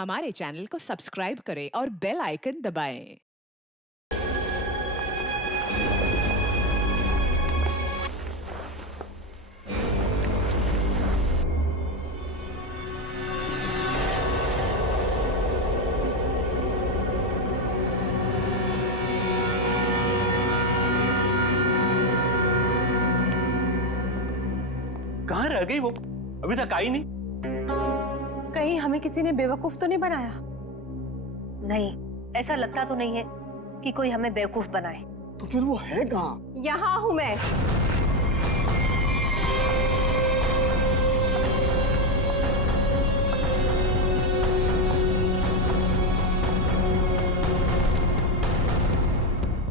हमारे चैनल को सब्सक्राइब करें और बेल आइकन दबाएं। कहाँ रह गई वो? अभी तक आई नहीं। कहीं हमें किसी ने बेवकूफ तो नहीं बनाया? नहीं, ऐसा लगता तो नहीं है कि कोई हमें बेवकूफ बनाए। तो फिर वो है कहाँ? यहाँ हूं मैं।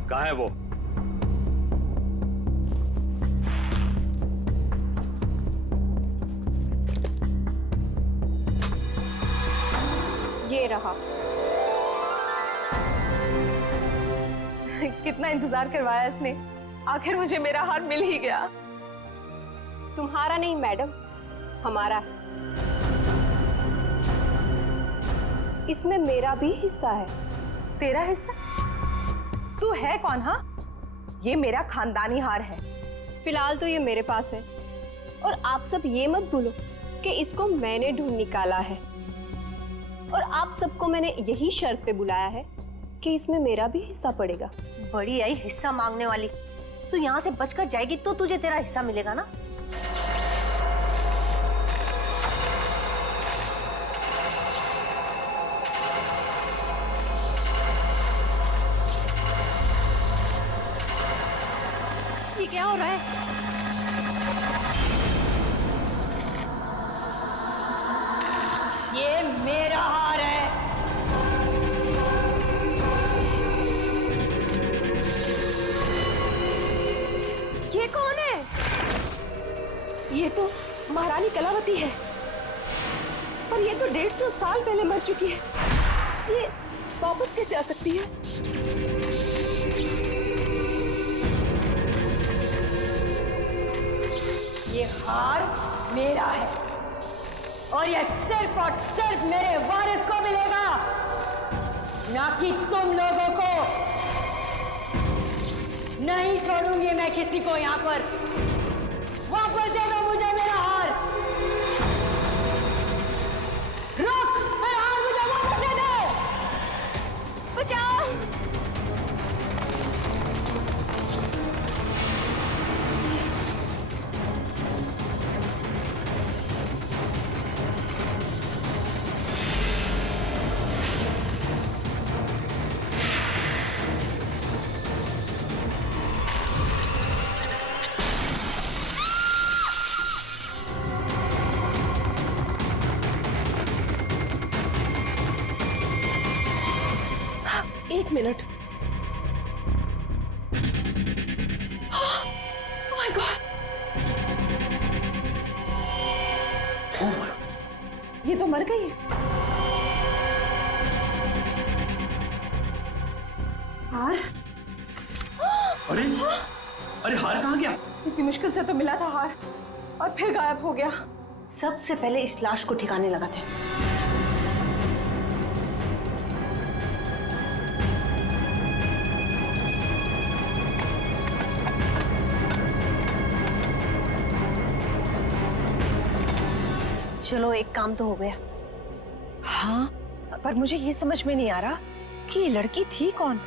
कहाँ है वो? ये रहा। कितना इंतजार करवाया इसने, आखिर मुझे मेरा हार मिल ही गया। तुम्हारा नहीं मैडम, हमारा है। इसमें मेरा भी हिस्सा है। तेरा हिस्सा? तू है कौन? हाँ, ये मेरा खानदानी हार है। फिलहाल तो ये मेरे पास है, और आप सब ये मत भूलो कि इसको मैंने ढूंढ निकाला है, और आप सबको मैंने यही शर्त पे बुलाया है कि इसमें मेरा भी हिस्सा पड़ेगा। बड़ी आई हिस्सा मांगने वाली। तू यहाँ से बचकर जाएगी तो तुझे तेरा हिस्सा मिलेगा ना। ये क्या हो रहा है? ये मेरा हार है। ये कौन है? ये तो महारानी कलावती है, पर ये तो 150 साल पहले मर चुकी है। ये वापस कैसे आ सकती है? ये हार मेरा है, और ये सिर्फ और सिर्फ मेरे वारिस को मिलेगा, ना कि तुम लोगों को। नहीं छोड़ूंगी मैं किसी को यहाँ पर। वापस दे दो मुझे मेरा हार। रुक, मेरा हार मुझे वापस दे दो। बचाओ। एक मिनट। ओह माय गॉड, ये तो मर गई है। हार? अरे अरे, हार कहाँ गया? इतनी मुश्किल से तो मिला था हार, और फिर गायब हो गया। सबसे पहले इस लाश को ठिकाने लगाते हैं। चलो, एक काम तो हो गया। हाँ, पर मुझे ये समझ में नहीं आ रहा कि ये लड़की थी कौन,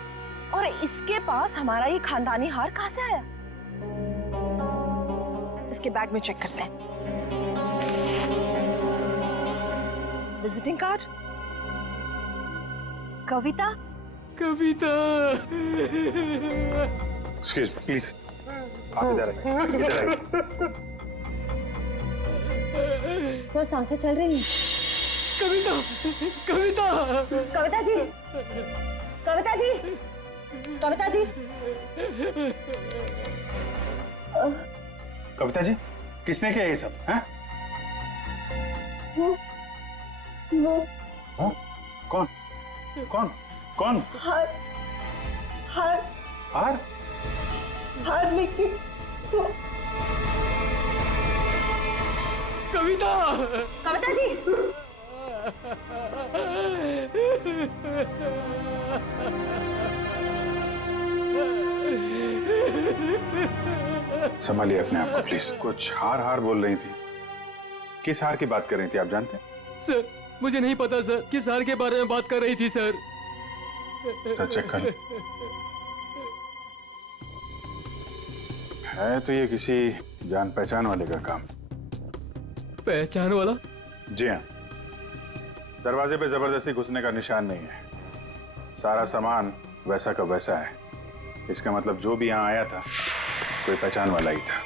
और इसके पास हमारा ये खानदानी हार कहाँ से आया। इसके बैग में चेक करते हैं। Visiting card, Kavita. Kavita. Excuse me please, आप इधर आइए, इधर आइए। सर, सांसें चल रही हैं। कविता, कविता। कविता जी, कविता जी, कविता जी। कविता जी, किसने किया ये सब? हैं? वो हाँ? कौन? कौन? कौन? हार हार हार? हार लेके कविता। कविता जी, संभालिए अपने आप को प्लीज। कुछ हार हार बोल रही थी, किस हार की बात कर रही थी आप जानते हैं? सर मुझे नहीं पता सर, किस हार के बारे में बात कर रही थी सर। सर चेक कर। है तो ये किसी जान पहचान वाले का काम। पहचान वाला? जी हाँ, दरवाजे पे जबरदस्ती घुसने का निशान नहीं है, सारा सामान वैसा का वैसा है। इसका मतलब जो भी यहाँ आया था कोई पहचान वाला ही था।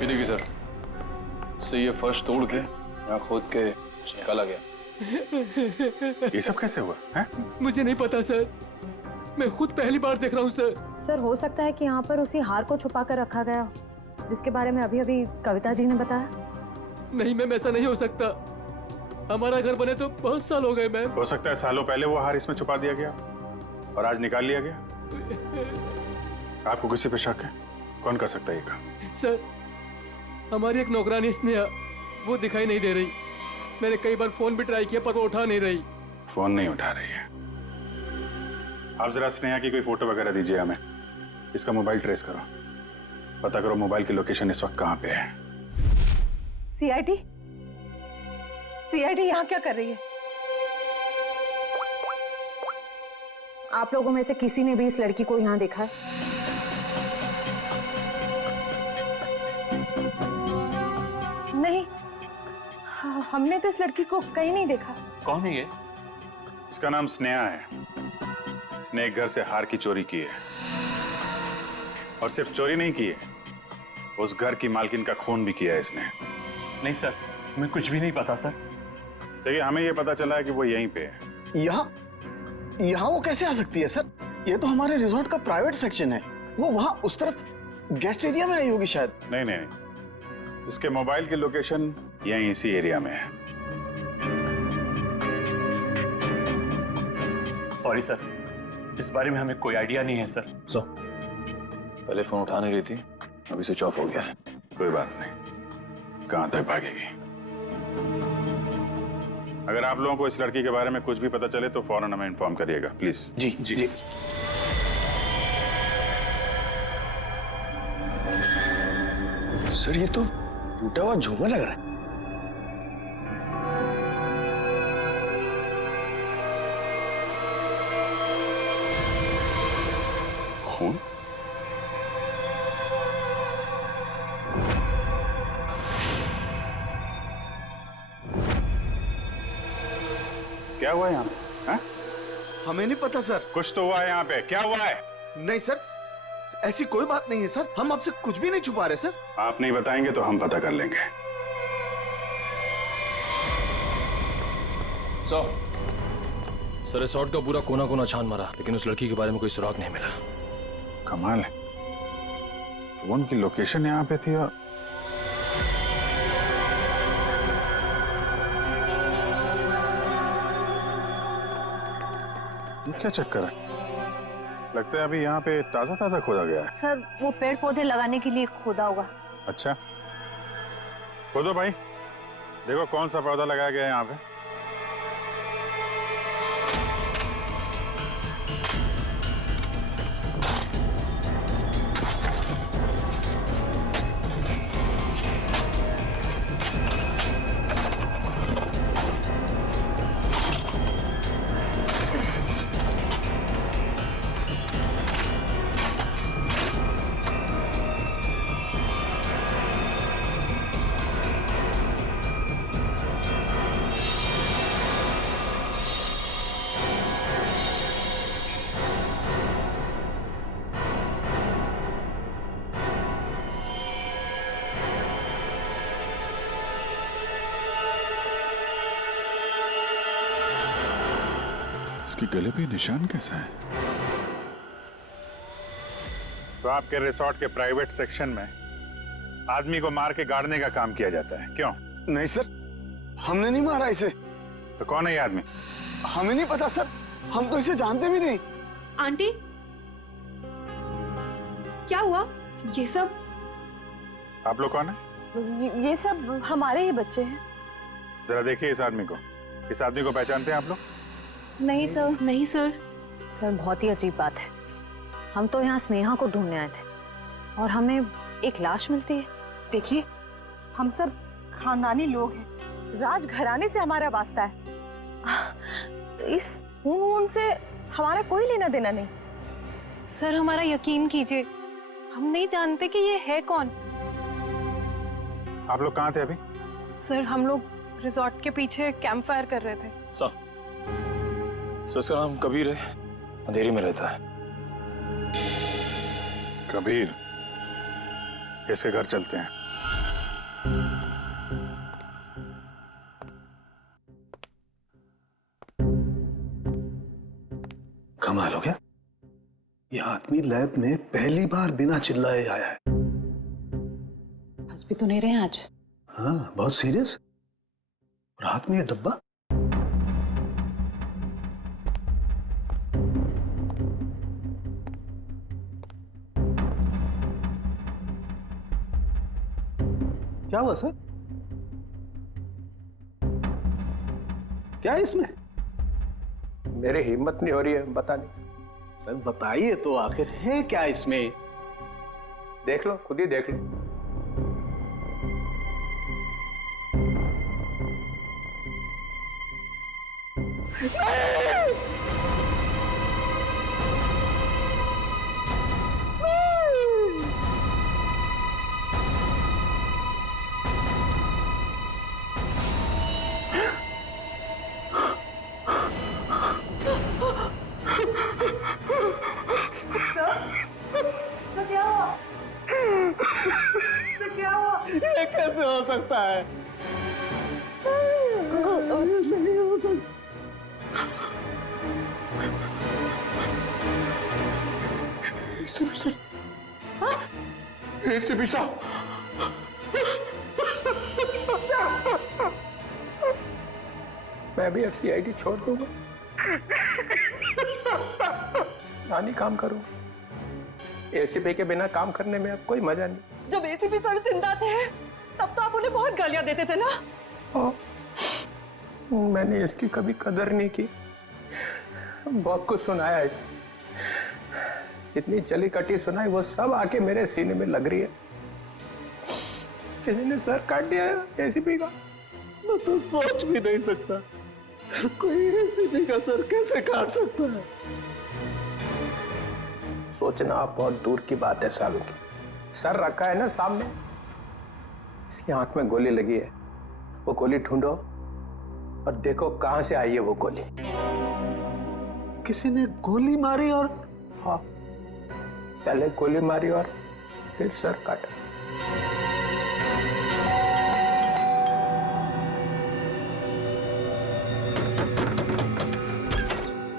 ये देखिए सर, से ये फर्श तोड़ के यहाँ खोद के निकाला गया। ये सब कैसे हुआ है? मुझे नहीं पता सर, मैं खुद पहली बार देख रहा हूँ सर। सर हो सकता है कि यहाँ पर उसी हार को छुपा कर रखा गया हो, जिसके बारे में अभी अभी कविता जी ने बताया। नहीं मैम, ऐसा नहीं हो सकता। हमारा घर बने तो बहुत साल हो गए मैम। हो सकता है सालों पहले वो हार इसमें छुपा दिया गया और आज निकाल लिया गया। आपको किसी पे शक है? कौन कर सकता है ये काम? सर हमारी एक नौकरानी स्नेहा, वो दिखाई नहीं दे रही। मैंने कई बार फोन भी ट्राई किया पर वो उठा नहीं रही। फोन नहीं उठा रही है? आप जरा स्नेहा की कोई फोटो वगैरह दीजिए हमें, इसका मोबाइल ट्रेस करो, पता करो मोबाइल की लोकेशन इस वक्त कहाँ पे है। सीआईडी? सीआईडी यहाँ क्या कर रही है? आप लोगों में से किसी ने भी इस लड़की को यहाँ देखा है? नहीं, हमने तो इस लड़की को कहीं नहीं देखा। कौन है ये? इसका नाम स्नेहा है। इसने एक घर से हार की चोरी की है, और सिर्फ चोरी नहीं की है, उस घर की मालकिन का खून भी किया है इसने। नहीं सर, हमें कुछ भी नहीं पता सर। देखिए हमें ये पता चला है कि वो यहीं पे है। यहाँ वो कैसे आ सकती है सर? ये तो हमारे रिजॉर्ट का प्राइवेट सेक्शन है। वो वहाँ उस तरफ गेस्ट एरिया में आई होगी शायद। नहीं नहीं, इसके मोबाइल की लोकेशन यहीं इसी एरिया में है। सॉरी सर, इस बारे में हमें कोई आइडिया नहीं है सर। पहले फोन उठा नहीं रही थी, अभी स्विच ऑफ हो गया है। कोई बात नहीं, कहां तक भागेगी? अगर आप लोगों को इस लड़की के बारे में कुछ भी पता चले तो फौरन हमें इन्फॉर्म करिएगा प्लीज। Ji ji. सर ये तो टूटा हुआ झूमर लग रहा है। खून? क्या हुआ यहाँ पे? हाँ? हमें नहीं पता सर। कुछ तो हुआ है यहाँ पे, क्या हुआ है? नहीं सर, ऐसी कोई बात नहीं है सर। हम आपसे कुछ भी नहीं छुपा रहे सर। आप नहीं बताएंगे तो हम पता कर लेंगे। सर रिसोर्ट का पूरा कोना कोना छान मारा, लेकिन उस लड़की के बारे में कोई सुराग नहीं मिला। कमाल है, फोन की लोकेशन यहाँ पे थी और ये क्या चक्कर है? लगता है अभी यहाँ पे ताजा ताजा खोदा गया है। सर वो पेड़ पौधे लगाने के लिए खोदा होगा। अच्छा, खोदो भाई, देखो कौन सा पौधा लगाया गया है यहाँ पे। इसके गले पे निशान कैसा है? तो आपके रिसोर्ट के प्राइवेट सेक्शन में आदमी को मार के गाड़ने का काम किया जाता है, क्यों? नहीं सर, हमने नहीं मारा इसे। तो कौन है ये आदमी? हमें नहीं पता सर, हम तो इसे जानते भी नहीं। आंटी, क्या हुआ? ये सब आप लोग कौन है? ये सब हमारे ही बच्चे हैं। जरा देखिए इस आदमी को पहचानते हैं आप लोग? नहीं सर। नहीं सर। सर बहुत ही अजीब बात है, हम तो यहाँ स्नेहा को ढूंढने आए थे और हमें एक लाश मिलती है। देखिए, हम सब खानदानी लोग हैं, राजघराने से हमारा वास्ता है। इस खून से हमारा कोई लेना देना नहीं। सर हमारा यकीन कीजिए, हम नहीं जानते कि ये है कौन। आप लोग कहाँ थे अभी? सर हम लोग रिजॉर्ट के पीछे कैंप फायर कर रहे थे। सर इसका नाम कबीर है, अंधेरी में रहता है। कबीर, इसके घर चलते हैं। कमाल हो गया, ये आदमी लैब में पहली बार बिना चिल्लाए आया है। हंस भी तो नहीं रहे आज। हाँ, बहुत सीरियस। और हाथ में ये डब्बा। क्या हुआ सर? क्या है इसमें? मेरी हिम्मत नहीं हो रही है बताने। सर बताइए तो, आखिर है क्या इसमें? देख लो, खुद ही देख लो। ये कैसे हो सकता है? एसीपी साहब, मैं भी अब सीआईडी छोड़ दूंगा, नानी काम करूंगा। एसीपी के बिना काम करने में अब कोई मजा नहीं। जब एसीपी सर जिंदा थे तब तो आप उन्हें बहुत गालियां देते थे ना। मैंने इसकी कभी कदर नहीं की, बहुत कुछ सुनाया इसे, इतनी चली कटी सुनाई, वो सब आके मेरे सीने में लग रही है। किसी ने सर काट दिया एसीपी का। मैं तो सोच भी नहीं सकता, कोई एसीपी का सर कैसे काट सकता है? सोचना बहुत दूर की बात है सालों की। सर रखा है ना सामने, इसकी आंख में गोली लगी है, वो गोली ढूंढो और देखो कहां से आई है वो गोली। किसी ने गोली मारी और? हाँ, पहले गोली मारी और फिर सर काटा।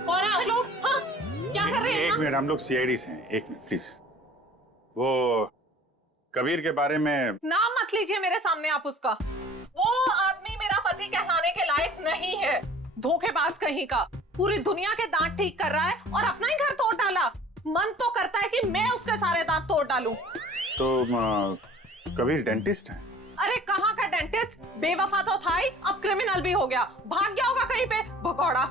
कौन है आप लोग? हाँ? क्या कर रहे हैं? एक मिनट, हम लोग सीआईडी से हैं। एक मिनट प्लीज। वो कबीर के बारे में नाम मत लीजिए मेरे सामने आप उसका। वो आदमी मेरा पति कहलाने के लायक नहीं है, धोखेबाज कहीं का। पूरी दुनिया के दांत ठीक कर रहा है और अपना ही घर तोड़ डाला। मन तो करता है कि मैं उसके सारे दांत तोड़ डालूं। तो कबीर डेंटिस्ट है? अरे कहाँ का डेंटिस्ट, बेवफा तो था ही, अब क्रिमिनल भी हो गया। भाग गया होगा कहीं पे, भगौड़ा।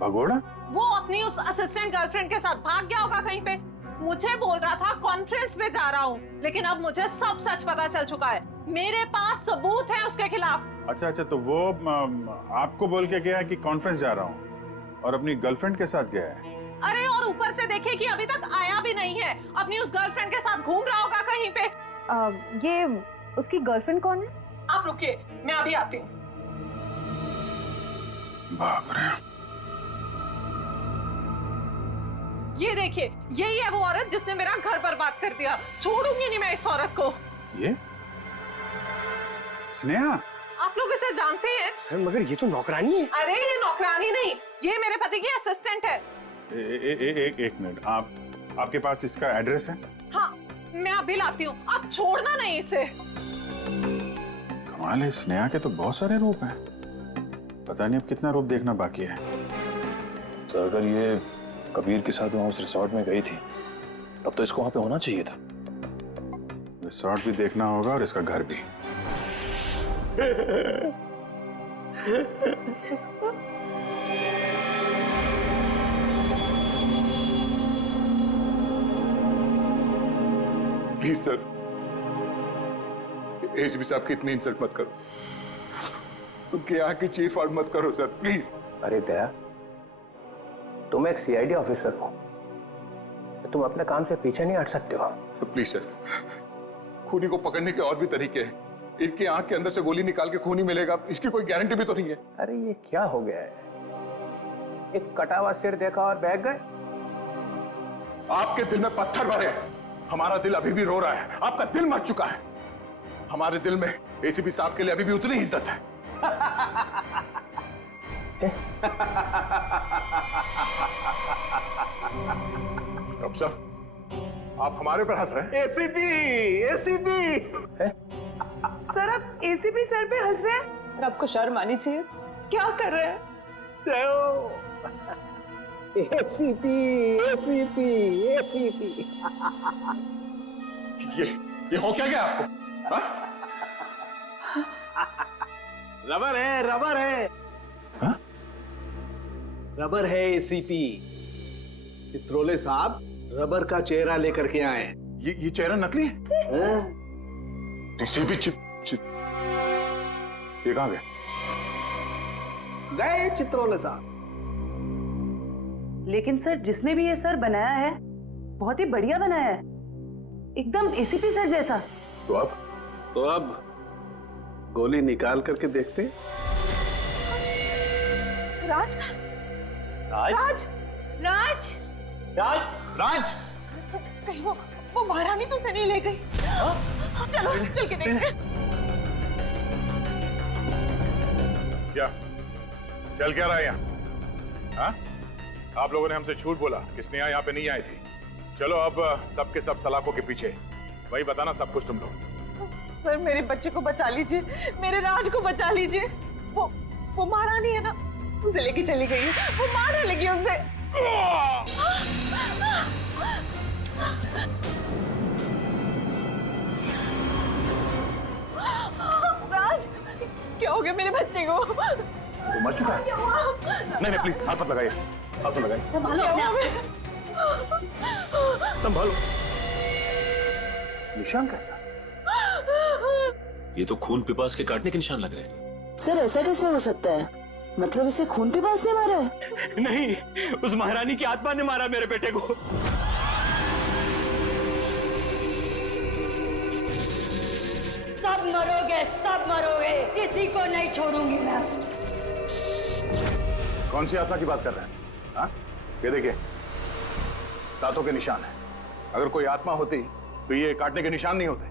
भगोड़ा? वो अपनी उस असिस्टेंट गर्लफ्रेंड के साथ भाग गया होगा कहीं पे। मुझे बोल रहा था कॉन्फ्रेंस पे जा रहा हूँ, लेकिन अब मुझे सब सच पता चल चुका है। मेरे पास सबूत है उसके खिलाफ। अच्छा, तो वो आपको बोल के गया कि कॉन्फ्रेंस जा रहा हूँ और अपनी गर्लफ्रेंड के साथ गया है? अरे और ऊपर से देखे कि अभी तक आया भी नहीं है, अपनी उस गर्लफ्रेंड के साथ घूम रहा होगा कहीं पे। ये उसकी गर्लफ्रेंड कौन है? आप रुकिए, मैं अभी आती हूँ। बाप रे। ये देखिए, यही है वो औरत जिसने मेरा घर बर्बाद कर दिया। छोड़ूंगी नहीं मैं इस औरत को। ये स्नेहा? आप लोग इसे जानते हैं? सर मगर ये तो नौकरानी है। अरे ये नौकरानी नहीं, ये मेरे पति की असिस्टेंट है। एक मिनट, आपके पास इसका एड्रेस है? हाँ, मैं अभी लाती हूँ, आप छोड़ना नहीं इसे। कमाल है, स्नेहा के तो बहुत सारे रूप हैं, पता नहीं अब कितना रूप देखना बाकी है। सर अगर ये कबीर के साथ वहाँ उस रिसोर्ट में गई थी तब तो इसको वहां पे होना चाहिए था। रिसॉर्ट भी देखना होगा और इसका घर भी। प्लीज सर, एसीपी साहब की इतनी इंसल्ट मत करो, उनके यहाँ की चीफ आउट मत करो सर, प्लीज। अरे दया, तुम एक सीआईडी ऑफिसर हो, तुम अपने काम से पीछे नहीं हट सकते हो। तो प्लीज सर, खूनी को पकड़ने के और भी तरीके हैं। इनकी आंख के अंदर से गोली निकाल के खूनी मिलेगा, इसकी कोई गारंटी भी तो नहीं है। अरे ये क्या हो गया है? एक कटा हुआ सिर देखा और बह गए। आपके दिल में पत्थर भरे हैं, हमारा दिल अभी भी रो रहा है। आपका दिल मर चुका है, हमारे दिल में एसीपी साहब के लिए अभी भी उतनी इज्जत है। डॉक्टर साहब, आप हमारे ऊपर हंस रहे हैं? एसीपी सर, आप एसीपी सर पे हंस रहे हैं? और आपको शर्म आनी चाहिए। क्या कर रहे हैं? ACP ACP ACP. ये हो क्या गया आपको? हा? रबर है, रबर है। हा? रबर है एसीपी। चित्रोले साहब रबर का चेहरा लेकर के आए। ये चेहरा नकली है? एसीपी ये कहां गए? गए चित्रोले साहब। लेकिन सर, जिसने भी ये सर बनाया है बहुत ही बढ़िया बनाया है, एकदम एसीपी सर जैसा। तो अब गोली निकाल करके देखते। राज राज राज राज राज कहीं वो महारानी तो से नहीं ले गई? चलो चल के देखते हैं। क्या चल क्या रहा है यहाँ? हाँ? आप लोगों ने हमसे झूठ बोला कि स्नेहा यहाँ पे नहीं आई थी। चलो अब सबके सब सलाखों के पीछे, वही बताना सब कुछ तुम लोग। सर, मेरे बच्चे को बचा लीजिए, मेरे राज को बचा लीजिए। वो महारानी है ना, उसे लेके चली गई है, वो मारने लगी उसे। राज, क्या हो गया मेरे बच्चे को? वो मर चुका है? नहीं प्लीज हाथ मत लगाइए, हाथ मत लगाइए। संभालो अपने आप। संभालो। निशान कैसा? ये तो खून पिपास के काटने के निशान लग रहे हैं। सर, ऐसा कैसे हो सकता है? मतलब इसे खून पिपास ने मारा है? नहीं, उस महारानी की आत्मा ने मारा मेरे बेटे को। सब मरोगे, सब मरोगे, किसी को नहीं छोड़ूंगी मैं। कौन सी आत्मा की बात कर रहे हैं? हाँ? ये देखिए, दांतों के निशान है। अगर कोई आत्मा होती तो ये काटने के निशान नहीं होते।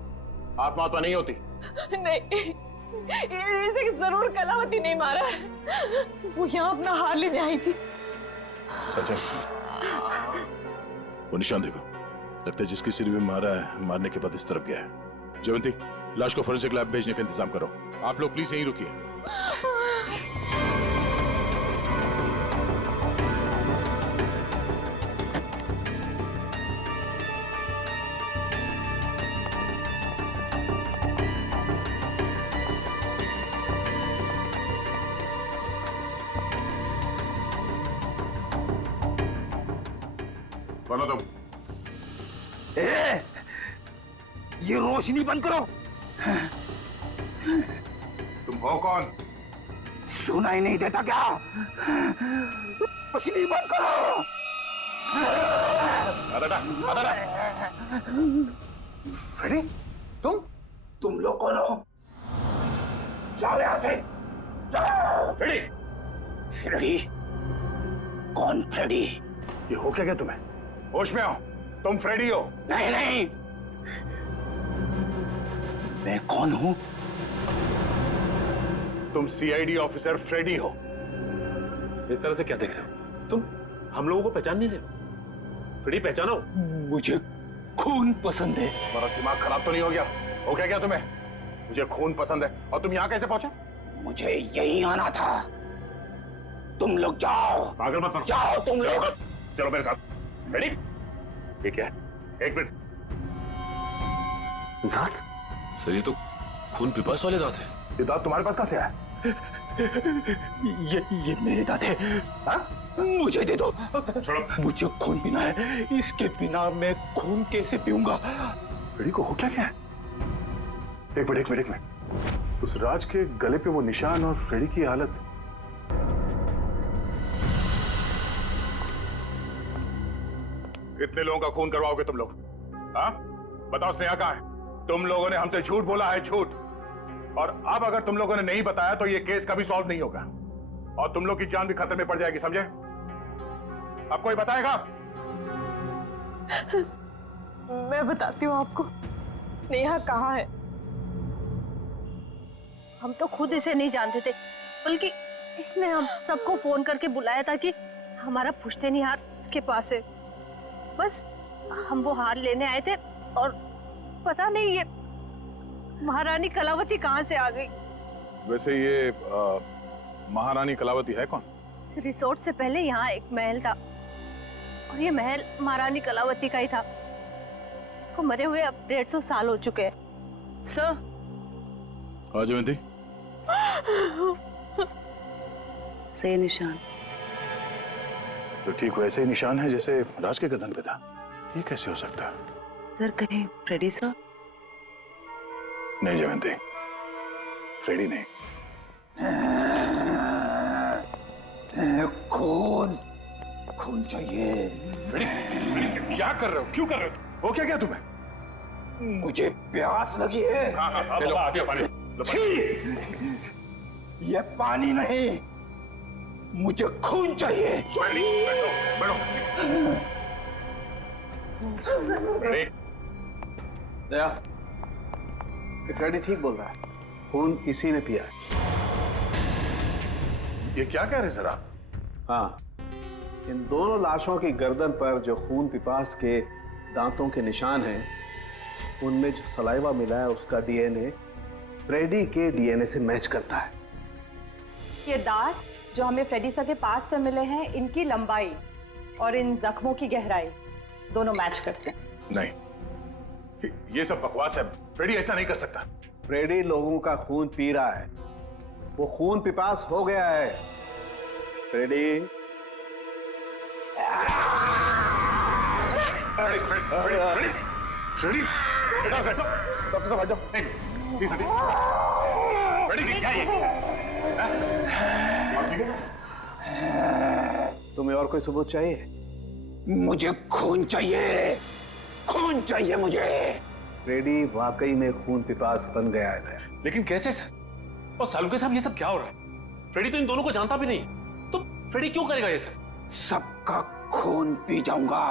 आत्मा तो नहीं होती। नहीं, इसे जरूर कलावती नहीं मारा है। वो यहाँ अपना हार लेने आई थी। सचिन, वो निशान देखो, लगता है जिसकी सिर में मारा है, मारने के बाद इस तरफ गया है। जयवंती, लाश को फोरेंसिक लैब भेजने का इंतजाम करो। आप लोग प्लीज यहीं रुकिए। बोलो तुम। ये रोशनी बंद करो। तुम हो कौन? सुनाई नहीं देता क्या? रोशनी बंद करो। फ्रेडी, तुम लोग कौन हो? जाओ यहां से, जाओ। Freddy, Freddy? कौन फ्रेडी? ये हो क्या गया तुम्हें? होश में आओ, तुम फ्रेडी हो? नहीं नहीं, मैं कौन हूं? तुम सीआईडी ऑफिसर फ्रेडी हो। इस तरह से क्या देख रहे हो तुम? हम लोगों को पहचान नहीं रहे हो? फ्रेडी पहचानो। मुझे खून पसंद है। तुम्हारा दिमाग खराब तो नहीं हो गया? हो क्या तुम्हें? मुझे खून पसंद है। और तुम यहाँ कैसे पहुंचे? मुझे यहीं आना था। तुम लोग जाओ। पागल मत बनो। जाओ तुम लोग। चलो मेरे साथ। रेडी? ये क्या है? एक मिनट। दांत? सर ये तो खून पिपास वाले दांत है। ये दांत तुम्हारे पास कहां से आया? ये मेरे दांत है। हाँ? मुझे दे दो। छोड़ो। मुझे खून पीना है, इसके बिना मैं खून कैसे पीऊंगा? फ्रेडी को हो क्या है? एक मिनट। उस राज के गले पे वो निशान और फ्रेडी की हालत। कितने लोगों का खून करवाओगे तुम लोग? हाँ? बताओ स्नेहा कहाँ है? तुम लोगों ने हमसे झूठ बोला है, झूठ। और अब अगर तुम लोगों ने नहीं बताया तो ये केस कभी सॉल्व नहीं होगा और तुम लोग की जान भी खतरे में पड़ जाएगी, समझे? अब कोई बताएगा? मैं बताती हूँ आपको स्नेहा कहाँ है। हम तो खुद इसे नहीं जानते थे, बल्कि इसने हम सबको फोन करके बुलाया था कि हमारा पुश्तैनी हार इसके पास है। बस हम वो हार लेने आए थे और पता नहीं ये महारानी कलावती कहाँ से आ गई। वैसे ये महारानी कलावती है कौन? इस रिसोर्ट से पहले यहाँ एक महल था और ये महल महारानी कलावती का ही था, जिसको मरे हुए अब 150 साल हो चुके हैं। सर। हाँ जयंती। सही निशान तो ठीक वैसे ही निशान है जैसे राज के गर्दन पे था। ये कैसे हो सकता है? सर, कहीं फ्रेडी सर? नहीं जयंती, फ्रेडी नहीं। खून चाहिए। फ्रेडी, क्या कर रहे हो? क्यों कर रहे हो? वो क्या किया तुम्हें? मुझे प्यास लगी है। हाँ, लो, आ गया पानी। ये पानी नहीं, मुझे खून चाहिए। बैठो। दया, फ्रेडी ठीक बोल रहा है, खून इसी ने पिया है। ये क्या कह रहे सर आप? हाँ, इन दोनों लाशों की गर्दन पर जो खून पिपास के दांतों के निशान हैं, उनमें जो सलाइवा मिला है उसका डीएनए फ्रेडी के डीएनए से मैच करता है। ये दांत जो हमें फ्रेडी सर के पास से मिले हैं, इनकी लंबाई और इन जख्मों की गहराई दोनों मैच करते हैं। नहीं, ये सब बकवास है। फ्रेडी ऐसा नहीं कर सकता। फ्रेडी लोगों का खून पी रहा है, वो खून पिपास हो गया है। फ्रेडी, फ्रेडी, डॉक्टर साहब आ जाओ। प्लीज फ्रेडी, क्या ये? तुम्हें और कोई सबूत चाहिए? मुझे खून चाहिए, खून चाहिए मुझे। फ्रेडी वाकई में खून पिपास बन गया है। लेकिन कैसे सर? और सालुके साहब, ये सब क्या हो रहा है? फ्रेडी तो इन दोनों को जानता भी नहीं, तो फ्रेडी क्यों करेगा ये सब? सबका खून पी जाऊंगा,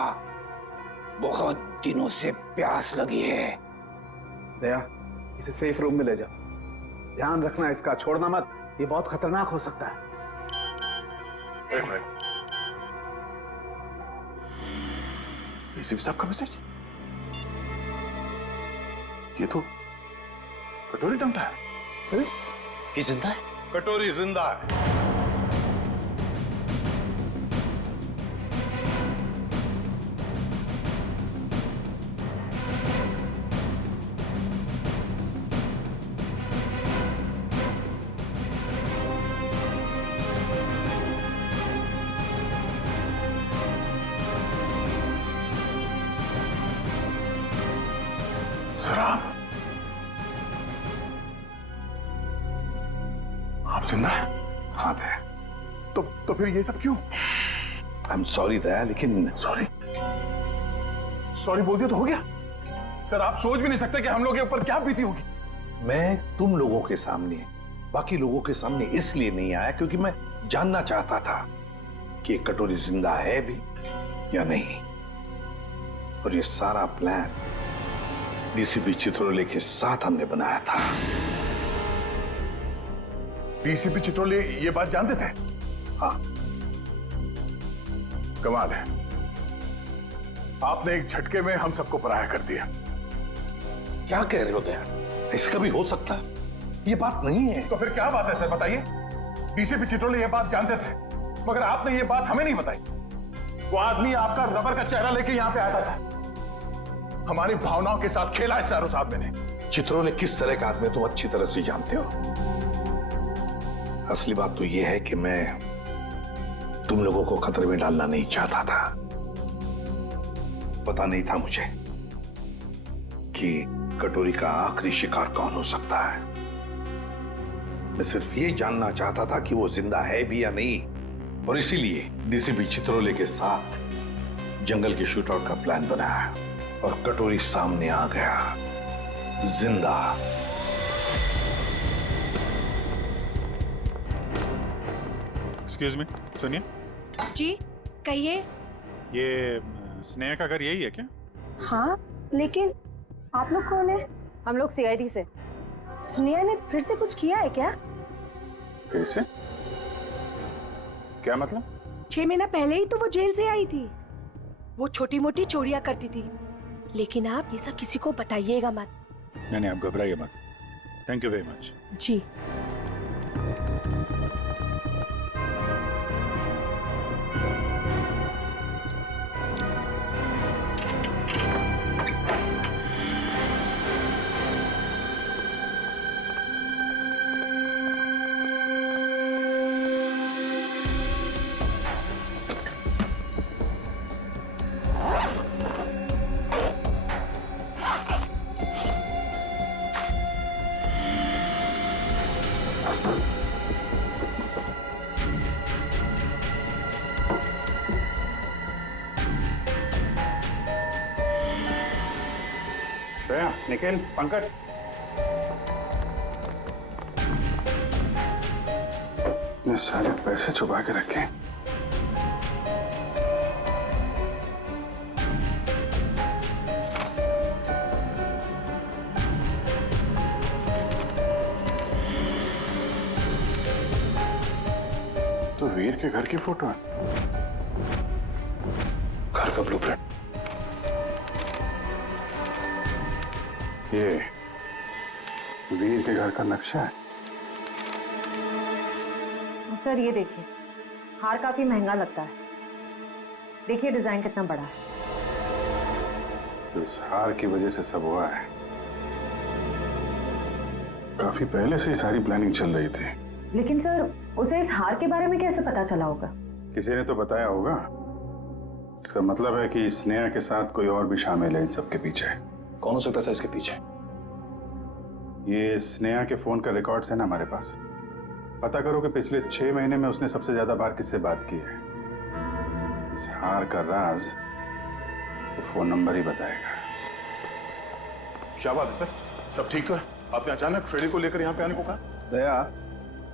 बहुत दिनों से प्यास लगी है। दया, इसे सेफ रूम में ले जाओ, ध्यान रखना इसका, छोड़ना मत, ये बहुत खतरनाक हो सकता है। एक मिनट। एसीपी साहब का मैसेज? ये तो कटोरी टमटा है। ये जिंदा है? कटोरी जिंदा है। सर आप जिंदा है? हाँ दया। तो फिर ये सब क्यों? आई एम सॉरी दया, लेकिन सॉरी बोल दिया तो हो गया। सर आप सोच भी नहीं सकते कि हम लोग के ऊपर क्या बीती होगी। मैं तुम लोगों के सामने, बाकी लोगों के सामने इसलिए नहीं आया क्योंकि मैं जानना चाहता था कि कटोरी जिंदा है भी या नहीं। और ये सारा प्लान डीसीपी चित्रोले के साथ हमने बनाया था। डीसीपी चित्रोले ये बात जानते थे? हाँ। कमाल है, आपने एक झटके में हम सबको पराया कर दिया। क्या कह रहे हो दया? ऐसा कभी हो सकता? ये बात नहीं है। तो फिर क्या बात है सर, बताइए। डीसीपी चित्रोले ये बात जानते थे, मगर आपने ये बात हमें नहीं बताई। वो आदमी आपका रबर का चेहरा लेके यहाँ पे आया था सर। हमारी भावनाओं के साथ खेला है चारों साहब ने। चित्रोले किस तरह का आदमी तुम अच्छी तरह से जानते हो। असली बात तो यह है कि मैं तुम लोगों को खतरे में डालना नहीं चाहता था। पता नहीं था मुझे कि कटोरी का आखिरी शिकार कौन हो सकता है। मैं सिर्फ ये जानना चाहता था कि वो जिंदा है भी या नहीं, और इसीलिए डीसीपी चित्रोले के साथ जंगल के शूटआउट का प्लान बनाया और कटोरी सामने आ गया जिंदा। एक्सक्यूज मी, सुनिए। जी कहिए। ये स्नेहा का घर यही है क्या? हाँ, लेकिन आप लोग कौन है? हम लोग सीआईडी से। स्नेहा ने फिर से कुछ किया है क्या? फिर से? क्या मतलब? 6 महीना पहले ही तो वो जेल से आई थी। वो छोटी मोटी चोरियां करती थी, लेकिन आप ये सब किसी को बताइएगा मत। नहीं, आप घबराइए मत। Thank you very much. जी। निखिल, पंकज, ये सारे पैसे छुपा के रखे। तो वीर के घर की फोटो है, घर का ब्लूप्रिंट। ये वीर के घर का नक्शा है। सर ये देखिए, हार काफी महंगा लगता है। देखिए डिजाइन कितना बड़ा है। तो इस हार की वजह से सब हुआ है। काफी पहले से सारी प्लानिंग चल रही थी। लेकिन सर उसे इस हार के बारे में कैसे पता चला होगा? किसी ने तो बताया होगा। इसका मतलब है कि स्नेहा के साथ कोई और भी शामिल है इन सबके पीछे। कौन हो सकता था इसके पीछे? ये स्नेहा के फोन का रिकॉर्ड्स है ना हमारे पास। पता करो कि पिछले 6 महीने में उसने सबसे ज्यादा बार किससे बात की है। इस हार का राज तो फोन नंबर ही बताएगा। क्या बात है सर, सब ठीक तो है? आपने अचानक फ्रेडी को लेकर यहाँ पे आने को कहा? दया,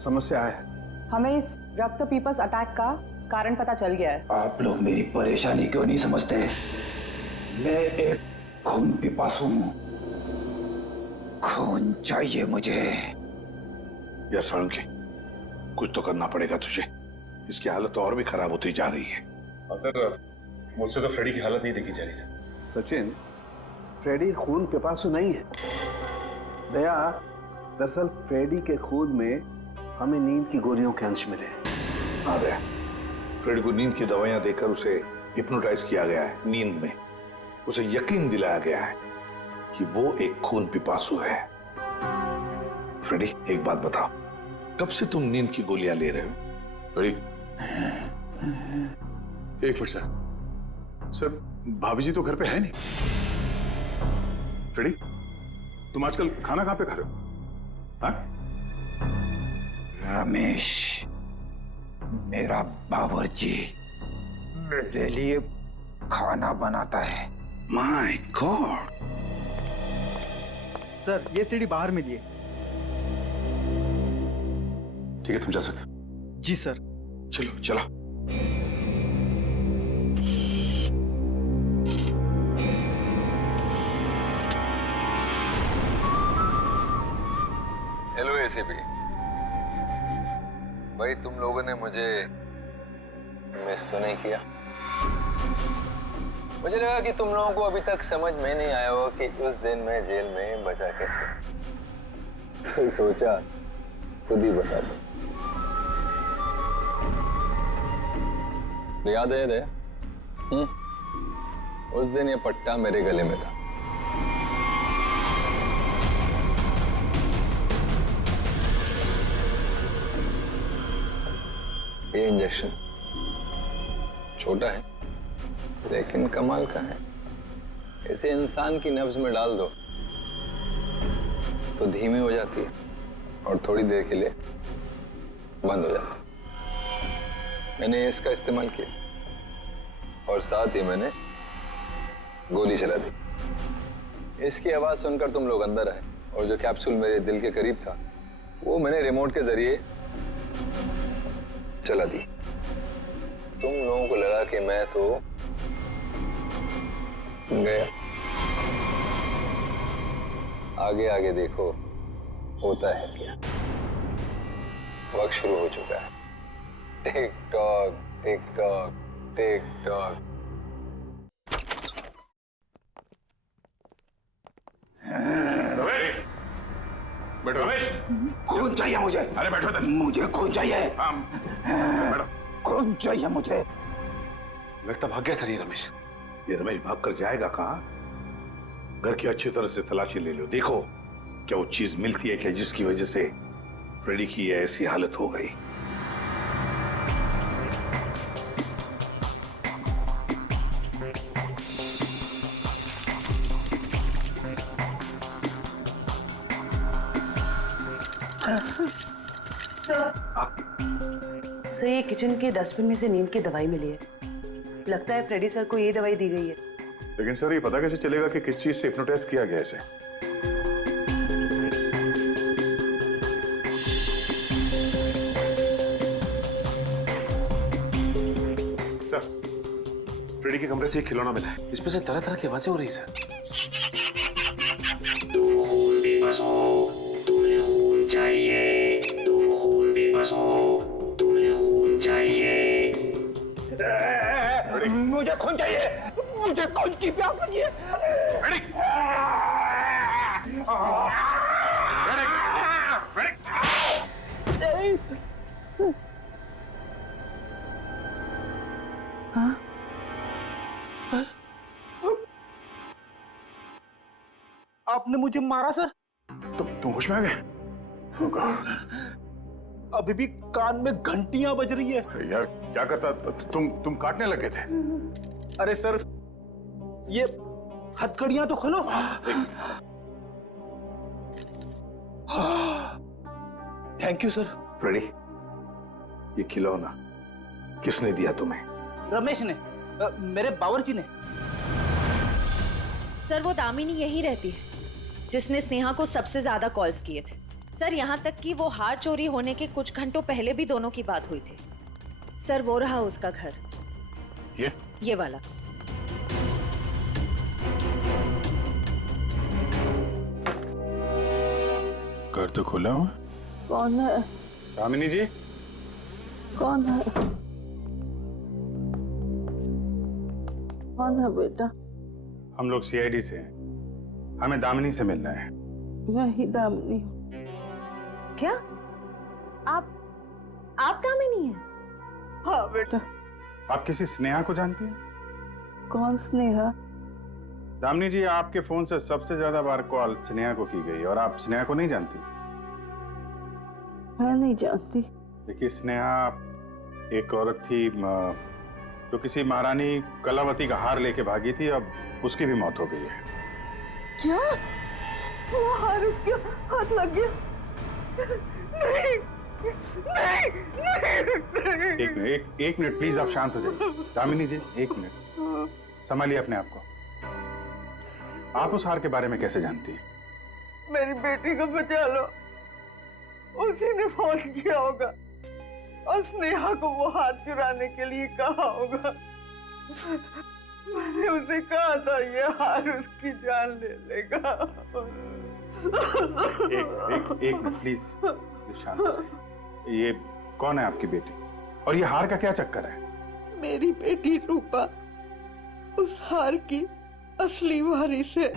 समस्या है। हमें इस रक्त पीपस अटैक का कारण पता चल गया है। आप लोग मेरी परेशानी क्यों नहीं समझते? मैं एक खून पिपासु हूं। खून चाहिए मुझे। यार साळुंखे, कुछ तो करना पड़ेगा तुझे। इसकी हालत तो और भी खराब होती जा रही है। सर, मुझसे तो फ्रेडी की हालत नहीं देखी जा रही सर। सचिन, फ्रेडी खून पिपासु नहीं है। दया, दरअसल फ्रेडी के खून में हमें नींद की गोलियों के अंश मिले। हाँ दया, फ्रेडी को नींद की दवाइयां देकर उसे हिप्नोटाइज किया गया है। नींद में उसे यकीन दिलाया गया है कि वो एक खून पिपासु है। फ्रेडी, एक बात बताओ, कब से तुम नींद की गोलियां ले रहे हो? फ्रेडी, एक मिनट सर। सर, भाभी जी तो घर पे है नहीं। फ्रेडी, तुम आजकल खाना कहां पे खा रहे हो? हाँ? रमेश, मेरा बावर्ची मेरे लिए खाना बनाता है। My God. सर, ये सीढ़ी बाहर मिली है। ठीक है, तुम जा सकते हो। जी सर। चलो चलो। हेलो एसीपी भाई, तुम लोगों ने मुझे मिस तो नहीं किया? मुझे लगा कि तुम लोगों को अभी तक समझ में नहीं आया होगा कि उस दिन मैं जेल में बचा कैसे, तो सोचा खुद ही बता दो। याद है? उस दिन ये पट्टा मेरे गले में था। ये इंजेक्शन छोटा है लेकिन कमाल का है। इसे इंसान की नब्ज में डाल दो तो धीमी हो जाती है और थोड़ी देर के लिए बंद हो जाती है। मैंने इसका इस्तेमाल किया और साथ ही मैंने गोली चला दी। इसकी आवाज सुनकर तुम लोग अंदर आए और जो कैप्सूल मेरे दिल के करीब था वो मैंने रिमोट के जरिए चला दी। तुम लोगों को लगा कि मैं तो गया। आगे आगे देखो होता है क्या। वक्त शुरू हो चुका है। Tick tock tick tock tick tock. बैठो रमेश। खून चाहिए मुझे। अरे बैठो तो। मुझे खून चाहिए। बैठो। खून चाहिए मुझे। लगता भाग गया सर ये रमेश। ये रमेश भाग कर जाएगा कहाँ? घर की अच्छी तरह से तलाशी ले लो, देखो क्या वो चीज मिलती है क्या जिसकी वजह से फ्रेडी की ऐसी हालत हो गई। सर ये किचन के डस्टबिन में से नींद की दवाई मिली है। लगता है फ्रेडी सर को ये दवाई दी गई है। लेकिन सर ये पता कैसे चलेगा कि किस चीज से हिप्नोटाइज किया गया इसे? सर फ्रेडी के कमरे से एक खिलौना मिला है, इसमें से तरह तरह की आवाजें हो रही सर। मुझे खून चाहिए। मुझे खून की प्यास लगी है। आपने मुझे मारा सर? तुम होश में आ गए? अभी भी कान में घंटियां बज रही है। यार क्या करता तुम काटने लगे थे। अरे सर ये हथकड़ियां तो खोलो। Thank you sir. फ्रेडी ये खिलौना किसने दिया तुम्हें? रमेश ने, मेरे बावर्ची ने। सर वो दामिनी यहीं रहती है जिसने स्नेहा को सबसे ज्यादा कॉल्स किए थे। सर यहाँ तक कि वो हार चोरी होने के कुछ घंटों पहले भी दोनों की बात हुई थी। सर वो रहा उसका घर, ये वाला। घर तो खुला हुआ। कौन है? दामिनी जी। कौन है? कौन है बेटा? हम लोग सीआईडी से हैं, हमें दामिनी से मिलना है। मैं ही दामिनी हूँ। क्या आप दामिनी हैं? हाँ बेटा। आप किसी स्नेहा को जानती हैं? कौन स्नेहा? दामिनी जी आपके फोन से सबसे ज्यादा बार कॉल स्नेहा को की गई और आप स्नेहा को नहीं जानती? मैं नहीं जानती। देखिए स्नेहा एक औरत थी जो किसी महारानी कलावती का हार लेके भागी थी, अब उसकी भी मौत हो गई है। क्या? वो हार उसके हाथ लग गया? नहीं, नहीं, एक मिनट प्लीज आप शांत हो जाइए। दामिनी जी एक मिनट संभालिए अपने आप को। आप उस हार के बारे में कैसे जानती हैं? मेरी बेटी को बचा लो, उसी ने फोन किया होगा और स्नेहा को वो हार चुराने के लिए कहा होगा। मैंने उसे कहा था ये हार उसकी जान ले लेगा। एक मिनट प्लीज शांत हो जाइए। ये कौन है आपकी बेटी और ये हार का क्या चक्कर है? मेरी बेटी रूपा उस हार की असली वारिस है।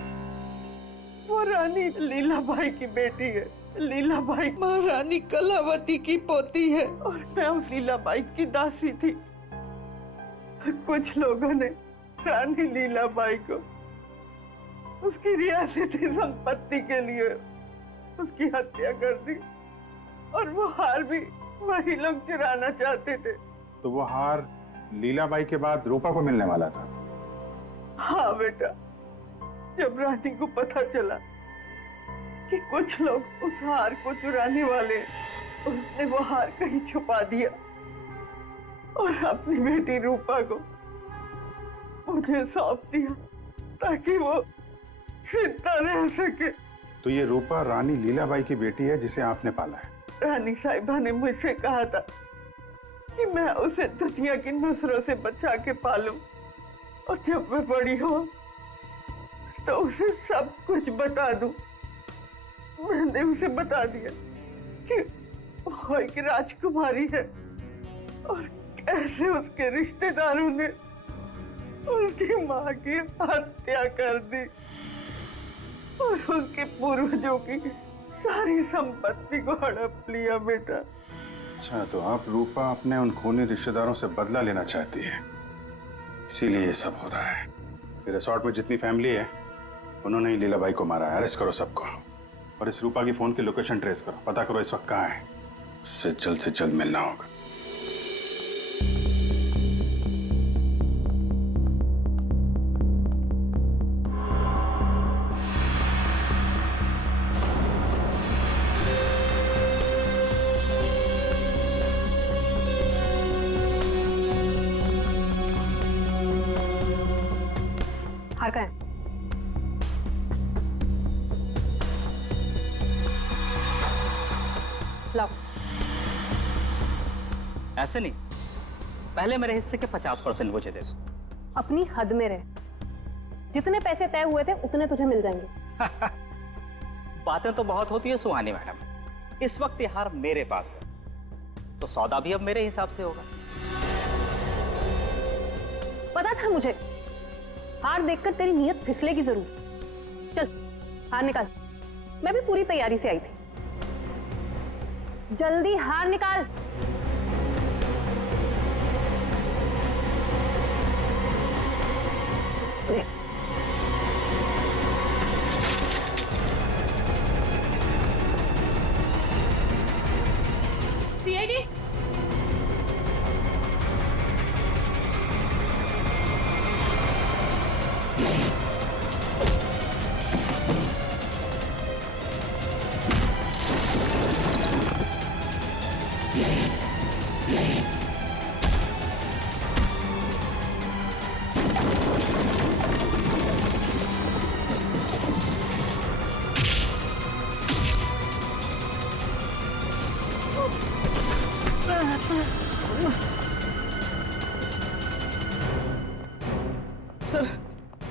वो रानी लीलाबाई की बेटी है। लीलाबाई महारानी कलावती की पोती है और मैं उस लीलाबाई की दासी थी। कुछ लोगों ने रानी लीलाबाई को उसकी रियासती संपत्ति के लिए उसकी हत्या कर दी और वो हार भी वही लोग चुराना चाहते थे। तो वो हार लीलाबाई के बाद रूपा को मिलने वाला था। हाँ बेटा, जब रानी को पता चला कि कुछ लोग उस हार को चुराने वाले, उसने वो हार कहीं छुपा दिया और अपनी बेटी रूपा को मुझे सौंप दिया ताकि वो जिंदा रह सके। तो ये रूपा रानी लीलाबाई की बेटी है जिसे आपने पाला है? रानी साहिबा ने मुझसे कहा था कि मैं उसे दुनिया की नजरों से बचा के पालूं और जब मैं बड़ी हो तो उसे सब कुछ बता दूं। मैंने उसे बता दिया कि वो एक राजकुमारी है और कैसे उसके रिश्तेदारों ने उसकी माँ की हत्या कर दी और उसके पूर्वजों की सारी संपत्ति को हड़प लिया बेटा। अच्छा, तो आप रूपा अपने उन खूनी रिश्तेदारों से बदला लेना चाहती है, इसीलिए ये सब हो रहा है। रिसोर्ट में जितनी फैमिली है उन्होंने ही लीलाबाई को मारा है। अरेस्ट करो सबको और इस रूपा की फोन की लोकेशन ट्रेस करो, पता करो इस वक्त कहाँ है। उससे जल्द मिलना होगा। हार का है? लाओ। ऐसे नहीं, पहले मेरे हिस्से के 50% मुझे दे दो। अपनी हद में रह, जितने पैसे तय हुए थे उतने तुझे मिल जाएंगे। बातें तो बहुत होती है सुहानी मैडम, इस वक्त ये हार मेरे पास है तो सौदा भी अब मेरे हिसाब से होगा। पता था मुझे, हार देखकर तेरी नीयत फिसलेगी जरूर। चल हार निकाल, मैं भी पूरी तैयारी से आई थी। जल्दी हार निकाल। सीआईडी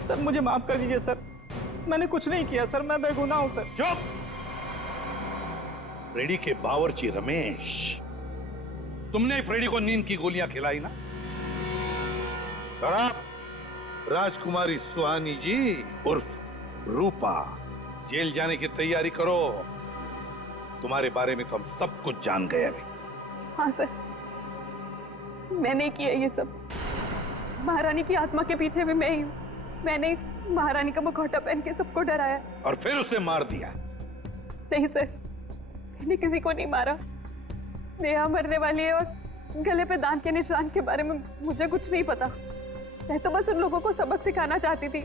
सर मुझे माफ कर दीजिए सर, मैंने कुछ नहीं किया सर, मैं बेगुनाह हूं सर। चुप! फ्रेडी के बावर्ची रमेश, तुमने फ्रेडी को नींद की गोलियां खिलाई ना? और आप राजकुमारी सुहानी जी उर्फ रूपा जेल जाने की तैयारी करो। तुम्हारे बारे में तो हम सब कुछ जान गए अभी। हाँ सर, मैंने किया ये सब। महारानी की आत्मा के पीछे भी मैं ही हूँ। मैंने महारानी का मुखौटा पहन के सबको डराया और फिर उसे मार दिया। नहीं सर, मैंने किसी को नहीं मारा। नेहा मरने वाली है और गले पे दान के निशान के बारे में मुझे कुछ नहीं पता। मैं तो बस उन लोगों को सबक सिखाना चाहती थी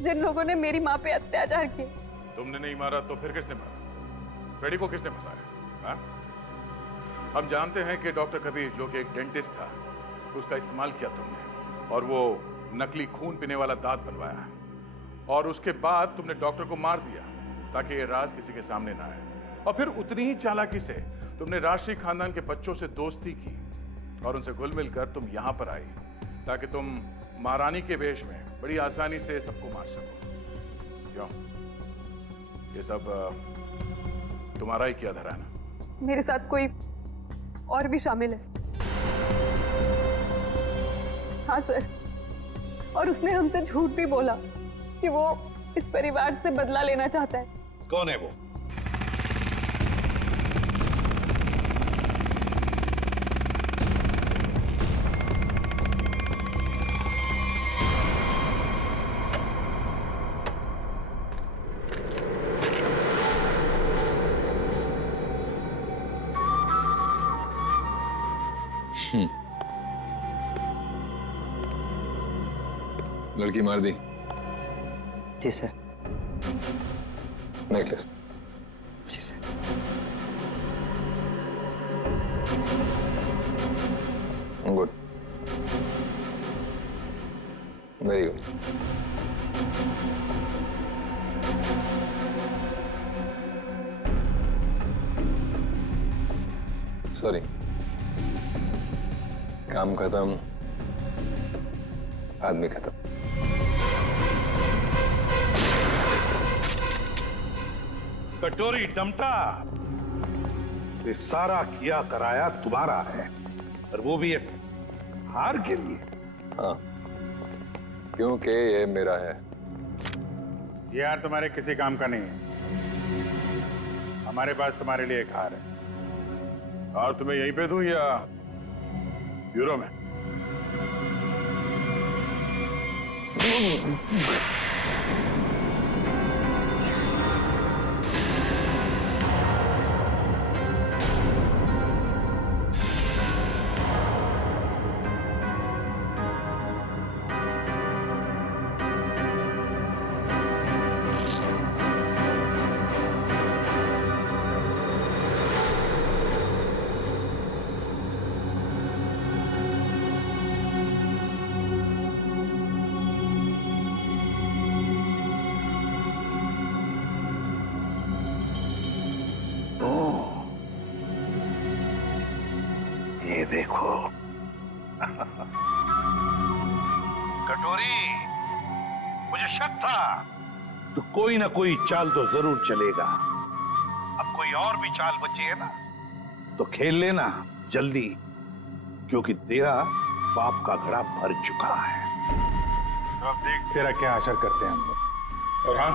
जिन लोगों ने मेरी माँ पे अत्याचार किए। तुमने नहीं मारा तो फिर किसने मारा? फ्रेडी को किसने फंसाया? हम जानते हैं कि डॉक्टर कबीर जो कि एक डेंटिस्ट था उसका इस्तेमाल किया तुमने और वो नकली खून पीने वाला दांत बनवाया और उसके बाद तुमने डॉक्टर को मार दिया ताकि ये राज किसी के सामने ना आए। और फिर उतनी ही चालाकी से तुमने राष्ट्रीय खानदान के बच्चों से दोस्ती की और उनसे घुल मिलकर तुम यहां पर आई ताकि तुम महारानी के वेश में बड़ी आसानी से सबको मार सको। क्यों? ये सब तुम्हारा ही किया धरा है ना? मेरे साथ कोई और भी शामिल है। हाँ सर, और उसने हमसे झूठ भी बोला कि वो इस परिवार से बदला लेना चाहता है। कौन है वो? लड़की मार दी? जी सर। नेकलेस? जी sir. Good, very good. Sorry, काम खत्म, आदमी खत्म। कटोरी टमटा, ये सारा किया कराया तुम्हारा है, और वो भी इस हार के लिए। हाँ, क्योंकि ये मेरा है। ये हार तुम्हारे किसी काम का नहीं है। हमारे पास तुम्हारे लिए एक हार है। और तुम्हें यहीं पे दूं या ब्यूरो में? ये देखो कटोरी, मुझे शक था तो कोई ना कोई चाल तो जरूर चलेगा। अब कोई और भी चाल बची है ना तो खेल लेना जल्दी, क्योंकि तेरा पाप का घड़ा भर चुका है। तो अब देख तेरा क्या असर करते हैं हम लोग। और हाँ,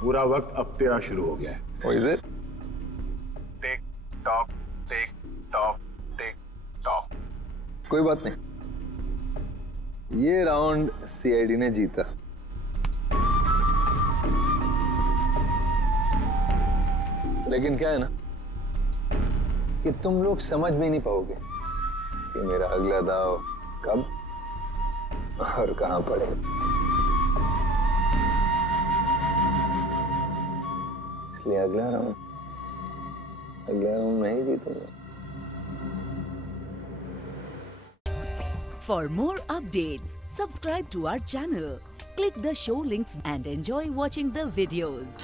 पूरा वक्त अब तेरा शुरू हो गया है। What is it? Tick tock, tick tock, tick tock. कोई बात नहीं, ये राउंड सीआईडी ने जीता। लेकिन क्या है ना कि तुम लोग समझ भी नहीं पाओगे कि मेरा अगला दाव कब और कहां पड़ेगा। इसलिए अगला राउंड मैं ही जीतूंगा। For more updates, subscribe to our channel, click the show links and enjoy watching the videos.